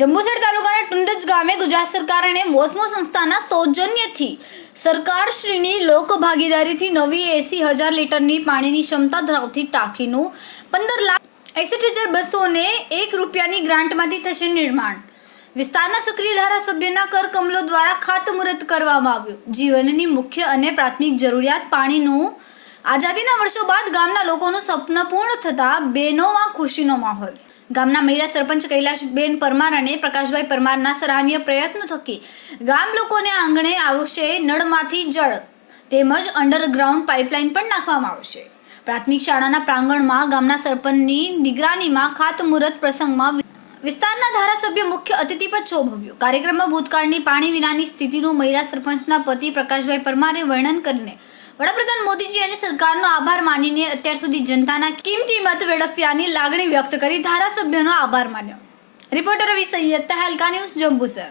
જંબુસર તાલુકાના ટુંડજ ગામે ગુજરાત સરકાર અને સંસ્થાના સૌજન્યથી સરકારશ્રીની લોક ભાગીદારીથી નવી એસી હજાર લીટરની પાણીની ક્ષમતા ધરાવતી ટાંકીનું પંદર લાખ એકસઠ હજાર બસો ને એક રૂપિયાની ગ્રાન્ટમાંથી થશે નિર્માણ. વિસ્તારના સક્રિય ધારાસભ્યના કર કમલો દ્વારા ખાતમુહૂર્ત કરવામાં આવ્યું. જીવનની મુખ્ય અને પ્રાથમિક જરૂરિયાત પાણીનું. આઝાદીના વર્ષો બાદ ગામના લોકોનું સપન પૂર્ણ થતા બહેનોમાં ખુશીનો માહોલ. ગામના મહિલા સરપંચ કૈલાશબેન પરમાર અને પ્રકાશભાઈ પરમારના સરાહનીય પ્રયત્નો થકી ગામ લોકોને આંગણે આવશે નળમાંથી જળ તેમજ અંડરગ્રાઉન્ડ પાઇપલાઇન પણ નાખવામાં આવશે. પ્રાથમિક શાળાના પ્રાંગણમાં ગામના સરપંચની નિગરાનીમાં ખાતમુહૂર્ત પ્રસંગમાં વિસ્તારના ધારાસભ્ય મુખ્ય અતિથિ પદ શોભવ્યું. કાર્યક્રમમાં ભૂતકાળની પાણી વિનાની સ્થિતિનું મહિલા સરપંચના પતિ પ્રકાશભાઈ પરમારે વર્ણન કરીને વડાપ્રધાન મોદીજી અને સરકારનો આભાર માનીને અત્યાર સુધી જનતાના કિંમતી મત વેડફ્યાની લાગણી વ્યક્ત કરી ધારાસભ્યનો આભાર માન્યો. Reporter Ravi Syed Tehelka news Jambusar.